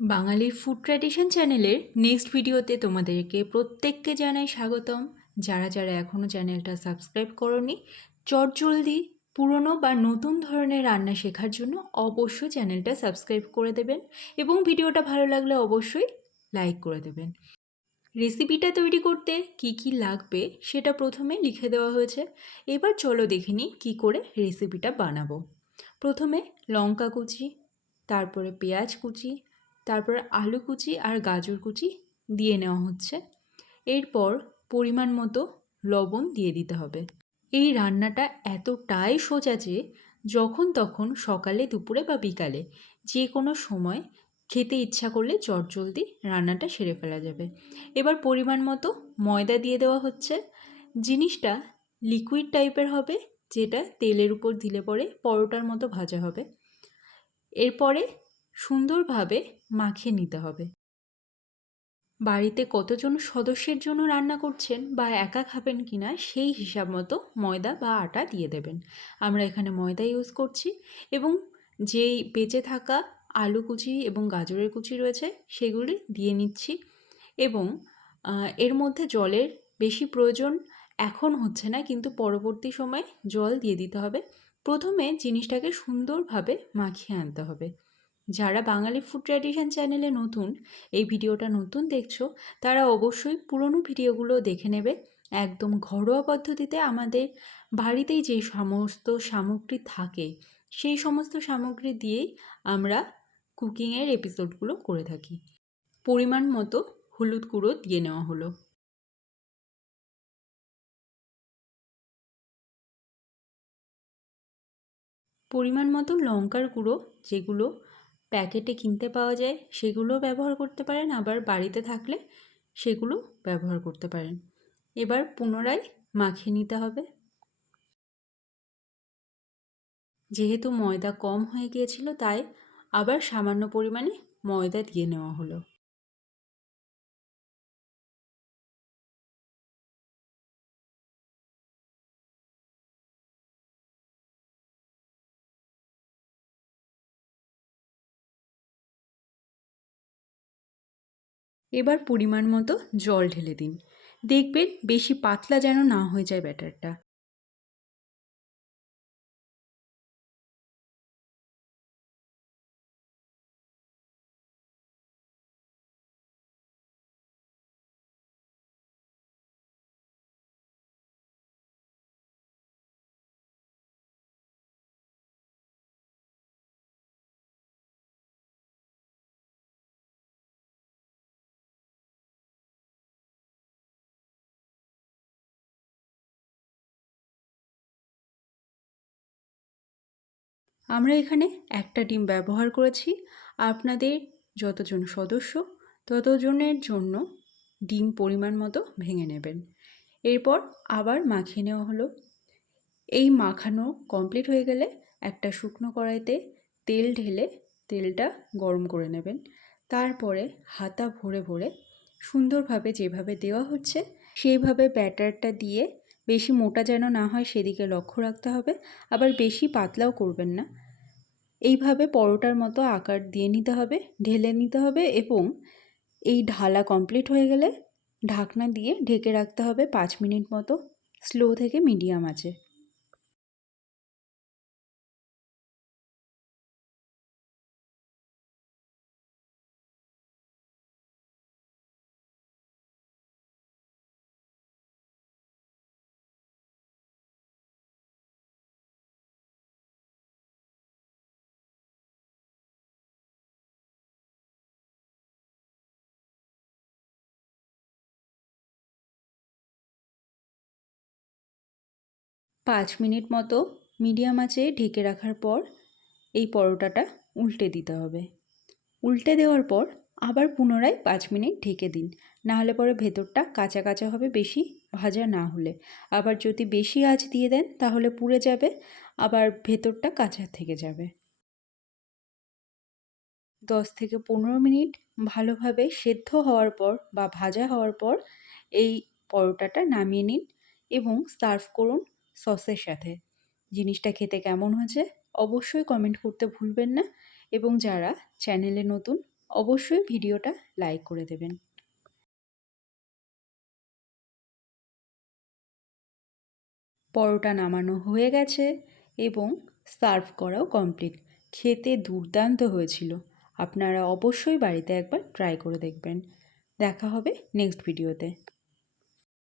বাঙালির food tradition চ্যানেলের next ভিডিওতে তোমাদেরকে প্রত্যেককে জানাই স্বাগতম। যারা যারা এখনও চ্যানেলটা সাবস্ক্রাইব করনি, চটজলদি পুরনো বা নতুন ধরনের রান্না শেখার জন্য অবশ্যই চ্যানেলটা সাবস্ক্রাইব করে দেবেন এবং ভিডিওটা ভালো লাগলে অবশ্যই লাইক করে দেবেন। রেসিপিটা তৈরি করতে কি কি লাগবে সেটা প্রথমে লিখে দেওয়া হয়েছে। এবার চলো দেখে নিই কী করে রেসিপিটা বানাবো। প্রথমে লঙ্কা কুচি, তারপরে পেঁয়াজ কুচি তারপরে আলু কুচি আর গাজর কুচি দিয়ে নেওয়া হচ্ছে। এরপর পরিমাণ মতো লবণ দিয়ে দিতে হবে। এই রান্নাটা এতটাই সোজা যে যখন তখন সকালে, দুপুরে বা বিকালে যে কোনো সময় খেতে ইচ্ছা করলে চটজলদি রান্নাটা সেরে ফেলা যাবে। এবার পরিমাণ মতো ময়দা দিয়ে দেওয়া হচ্ছে। জিনিসটা লিকুইড টাইপের হবে, যেটা তেলের উপর দিলে পরে পরোটার মতো ভাজা হবে। এরপরে সুন্দরভাবে মাখিয়ে নিতে হবে। বাড়িতে কতজন সদস্যের জন্য রান্না করছেন বা একা খাবেন কি না সেই হিসাব মতো ময়দা বা আটা দিয়ে দেবেন। আমরা এখানে ময়দা ইউজ করছি এবং যেই বেঁচে থাকা আলু কুচি এবং গাজরের কুচি রয়েছে সেগুলি দিয়ে নিচ্ছি এবং এর মধ্যে জলের বেশি প্রয়োজন এখন হচ্ছে না কিন্তু পরবর্তী সময়ে জল দিয়ে দিতে হবে। প্রথমে জিনিসটাকে সুন্দরভাবে মাখিয়ে আনতে হবে। যারা বাঙালি ফুড ট্র্যাডিশন চ্যানেলে নতুন, এই ভিডিওটা নতুন দেখছ, তারা অবশ্যই পুরনো ভিডিওগুলো দেখে নেবে। একদম ঘরোয়া পদ্ধতিতে আমাদের বাড়িতেই যে সমস্ত সামগ্রী থাকে, সেই সমস্ত সামগ্রী দিয়েই আমরা কুকিংয়ের এপিসোডগুলো করে থাকি। পরিমাণ মতো হলুদ গুঁড়ো দিয়ে নেওয়া হলো। পরিমাণ মতো লঙ্কার গুঁড়ো, যেগুলো প্যাকেটে কিনতে পাওয়া যায়, সেগুলো ব্যবহার করতে পারেন। আবার বাড়িতে থাকলে সেগুলো ব্যবহার করতে পারেন। এবার পুনরায় মাখিয়ে নিতে হবে। যেহেতু ময়দা কম হয়ে গিয়েছিল, তাই আবার সামান্য পরিমাণে ময়দা দিয়ে নেওয়া হলো। এবার পরিমাণ মতো জল ঢেলে দিন। দেখবেন বেশি পাতলা যেন না হয়ে যায় ব্যাটারটা। আমরা এখানে একটা ডিম ব্যবহার করেছি। আপনাদের যতজন সদস্য, ততজনের জন্য ডিম পরিমাণ মতো ভেঙে নেবেন। এরপর আবার মাখিয়ে নেওয়া হলো। এই মাখানো কমপ্লিট হয়ে গেলে একটা শুকনো কড়াইতে তেল ঢেলে তেলটা গরম করে নেবেন। তারপরে হাতা ভরে ভরে সুন্দরভাবে যেভাবে দেওয়া হচ্ছে, সেইভাবে ব্যাটারটা দিয়ে বেশি মোটা যেন না হয় সেদিকে লক্ষ্য রাখতে হবে। আবার বেশি পাতলাও করবেন না। এইভাবে পরোটার মতো আকার দিয়ে নিতে হবে, ঢেলে নিতে হবে এবং এই ঢালা কমপ্লিট হয়ে গেলে ঢাকনা দিয়ে ঢেকে রাখতে হবে পাঁচ মিনিট মতো স্লো থেকে মিডিয়াম আছে পাঁচ মিনিট মতো মিডিয়াম আঁচে ঢেকে রাখার পর এই পরোটাটা উল্টে দিতে হবে। উল্টে দেওয়ার পর আবার পুনরায় পাঁচ মিনিট ঢেকে দিন। না হলে পরে ভেতরটা কাঁচা কাঁচা হবে বেশি ভাজা না হলে। আবার যদি বেশি আঁচ দিয়ে দেন তাহলে পুড়ে যাবে, আবার ভেতরটা কাঁচা থেকে যাবে। দশ থেকে পনেরো মিনিট ভালোভাবে সেদ্ধ হওয়ার পর বা ভাজা হওয়ার পর এই পরোটাটা নামিয়ে নিন এবং সার্ভ করুন সসের সাথে। জিনিসটা খেতে কেমন হয়েছে অবশ্যই কমেন্ট করতে ভুলবেন না এবং যারা চ্যানেলে নতুন, অবশ্যই ভিডিওটা লাইক করে দেবেন। পরোটা নামানো হয়ে গেছে এবং সার্ভ করাও কমপ্লিট খেতে দুর্দান্ত হয়েছিল। আপনারা অবশ্যই বাড়িতে একবার ট্রাই করে দেখবেন। দেখা হবে নেক্সট ভিডিওতে